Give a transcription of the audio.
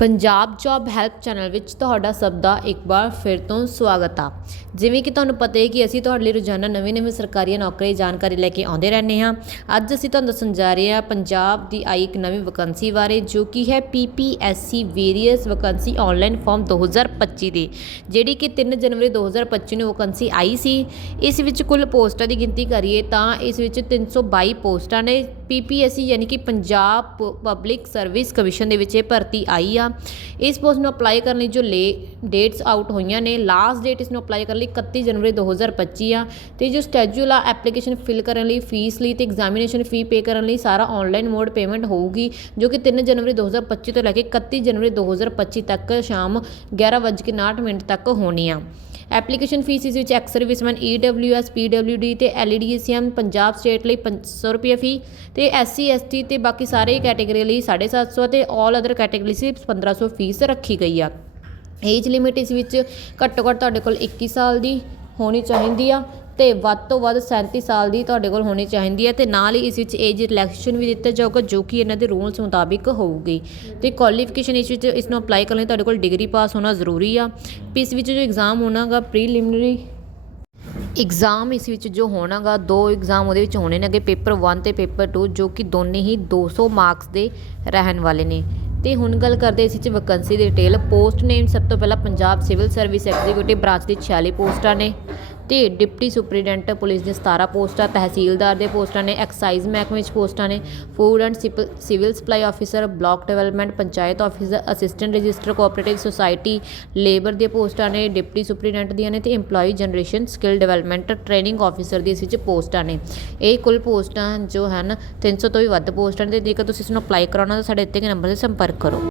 Punjab job help channel ਵਿੱਚ ਤੁਹਾਡਾ ਸਭ ਦਾ ਇੱਕ ਵਾਰ ਫਿਰ ਤੋਂ ਸਵਾਗਤ ਆ। ਜਿਵੇਂ ਕਿ ਤੁਹਾਨੂੰ ਪਤਾ ਹੈ ਕਿ ਅਸੀਂ ਤੁਹਾਡੇ ਲਈ ਰੋਜ਼ਾਨਾ ਨਵੀਂ-ਨਵੀਂ ਸਰਕਾਰੀ ਨੌਕਰੀ ਜਾਣਕਾਰੀ ਲੈ ਕੇ ਆਉਂਦੇ ਰਹਿੰਦੇ ਹਾਂ। ਅੱਜ ਅਸੀਂ ਤੁਹਾਨੂੰ ਦੱਸਣ ਜਾ ਰਹੇ ਹਾਂ ਪੰਜਾਬ ਦੀ ਆਈ ਇੱਕ ਨਵੀਂ ਵੈਕੰਸੀ ਬਾਰੇ, ਜੋ ਕਿ ਹੈ PPSC various vacancy online form 2025 ਦੀ ਜਿਹੜੀ ਕਿ 3 ਜਨਵਰੀ 2025 ਨੂੰ ਵੈਕੰਸੀ ਆਈ ਸੀ। ਇਸ ਵਿੱਚ ਕੁੱਲ ਪੋਸਟਾਂ ਦੀ ਗਿਣਤੀ ਕਰੀਏ ਤਾਂ ਇਸ ਵਿੱਚ 322 ਪੋਸਟਾਂ ਨੇ ਪੀਪੀਐਸਸੀ ਯਾਨੀ ਕਿ ਪੰਜਾਬ ਪਬਲਿਕ ਸਰਵਿਸ ਕਮਿਸ਼ਨ ਦੇ ਵਿੱਚ ਇਹ ਭਰਤੀ ਆਈ ਆ। ਇਸ ਪੋਸਟ ਨੂੰ ਅਪਲਾਈ ਕਰਨ ਲਈ ਜੋ ਲੇ ਡੇਟਸ ਆਊਟ ਹੋਈਆਂ ਨੇ ਲਾਸਟ ਡੇਟ ਇਸ ਨੂੰ ਅਪਲਾਈ ਕਰਨ ਲਈ 31 ਜਨਵਰੀ 2025 ਆ। ਤੇ ਜੋ ਸਟੈਜੂਲ ਆ ਐਪਲੀਕੇਸ਼ਨ ਫਿਲ ਕਰਨ ਲਈ ਫੀਸ ਲਈ ਤੇ ਐਗਜ਼ਾਮੀਨੇਸ਼ਨ ਫੀ ਪੇ ਕਰਨ ਲਈ ਸਾਰਾ ਆਨਲਾਈਨ ਮੋਡ ਪੇਮੈਂਟ ਹੋਊਗੀ, ਜੋ ਕਿ 3 ਜਨਵਰੀ 2025 ਤੋਂ ਲੈ ਕੇ 31 ਜਨਵਰੀ 2025 ਤੱਕ ਸ਼ਾਮ 11:59 ਮਿੰਟ ਤੱਕ ਹੋਣੀ ਆ। ਐਪਲੀਕੇਸ਼ਨ ਫੀਸ ਇਸ ਵਿੱਚ ਐਕਸ ਸਰਵਿਸਮੈਨ ਈਡਬਲਯੂਐਸ ਪੀਡਬਲਯੂਡੀ ਤੇ ਐਲਈਡੀਸੀਐਮ ਪੰਜਾਬ ਸਟੇਟ ਲਈ 500 ਰੁਪਏ ਫੀ ਤੇ ਐਸਸੀ ਐਸਟੀ ਤੇ ਬਾਕੀ ਸਾਰੇ ਕੈਟੇਗਰੀ ਲਈ 750 ਤੇ ਆਲ ਅਦਰ ਕੈਟੇਗਰੀ ਲਈ 1500 ਫੀਸ ਰੱਖੀ ਗਈ ਆ। ਏਜ ਲਿਮਿਟ ਇਸ ਵਿੱਚ ਘੱਟੋ ਘੱਟ ਤੁਹਾਡੇ ਕੋਲ 21 ਸਾਲ ਦੀ ਹੋਣੀ ਚਾਹੀਦੀ ਆ ਤੇ ਵੱਧ ਤੋਂ ਵੱਧ 37 ਸਾਲ ਦੀ ਤੁਹਾਡੇ ਕੋਲ ਹੋਣੀ ਚਾਹੀਦੀ ਹੈ ਤੇ ਨਾਲ ਹੀ ਇਸ ਵਿੱਚ ਏਜ ਰਿਲੈਕਸੇਸ਼ਨ ਵੀ ਦਿੱਤਾ ਜਾਊਗਾ, ਜੋ ਕਿ ਇਹਨਾਂ ਦੇ ਰੂਲਸ ਮੁਤਾਬਿਕ ਹੋਊਗੀ। ਤੇ ਕੁਆਲੀਫਿਕੇਸ਼ਨ ਇਸ ਵਿੱਚ ਇਸ ਨੂੰ ਅਪਲਾਈ ਕਰਨ ਲਈ ਤੁਹਾਡੇ ਕੋਲ ਡਿਗਰੀ ਪਾਸ ਹੋਣਾ ਜ਼ਰੂਰੀ ਆ। ਵੀ ਇਸ ਵਿੱਚ ਜੋ ਐਗਜ਼ਾਮ ਹੋਣਾਗਾ ਪ੍ਰੀਲਿਮਿਨਰੀ ਐਗਜ਼ਾਮ ਇਸ ਵਿੱਚ ਜੋ ਹੋਣਾਗਾ, ਦੋ ਐਗਜ਼ਾਮ ਉਹਦੇ ਵਿੱਚ ਹੋਣੇ ਨੇਗੇ ਪੇਪਰ 1 ਤੇ ਪੇਪਰ 2 ਜੋ ਕਿ ਦੋਨੇ ਹੀ 200 ਮਾਰਕਸ ਦੇ ਰਹਿਣ ਵਾਲੇ ਨੇ। ਤੇ ਹੁਣ ਗੱਲ ਕਰਦੇ ਇਸ ਵਿੱਚ ਵੈਕੈਂਸੀ ਦੀ ਡਿਟੇਲ ਪੋਸਟ ਨੇਮ ਸਭ ਤੋਂ ਪਹਿਲਾਂ Punjab civil service executive branch ਦੀ 46 ਪੋਸਟਾਂ ਨੇ। ਤੇ ਡਿਪਟੀ ਸੁਪਰੀਡੈਂਟ ਪੁਲਿਸ ਦੇ 17 ਪੋਸਟਾਂ, ਤਹਿਸੀਲਦਾਰ ਦੇ ਪੋਸਟਾਂ ਨੇ, ਐਕਸਾਈਜ਼ ਮਹਿਕਮੇ ਵਿੱਚ ਪੋਸਟਾਂ ਨੇ, food and civil supply officer, block development, panchayat officer, assistant register, cooperative society, labour ਦੀਆਂ ਪੋਸਟਾਂ ਨੇ, ਡਿਪਟੀ ਸੁਪਰੀਡੈਂਟ ਦੀਆਂ ਨੇ ਤੇ EMPLOYEE generation skill development training officer ਦੀ ਇਸ ਵਿੱਚ ਪੋਸਟਾਂ ਨੇ। ਇਹ ਕੁੱਲ ਪੋਸਟਾਂ ਜੋ ਹਨ 300 ਤੋਂ ਵੀ ਵੱਧ ਪੋਸਟਾਂ ਨੇ ਤੇ ਜੇਕਰ ਤੁਸੀਂ ਇਸ ਨੂੰ ਅਪਲਾਈ ਕਰਾਉਣਾ ਤਾਂ ਸਾਡੇ ਦਿੱਤੇ ਗਏ ਨੰਬਰ 'ਤੇ ਸੰਪਰਕ ਕਰੋ।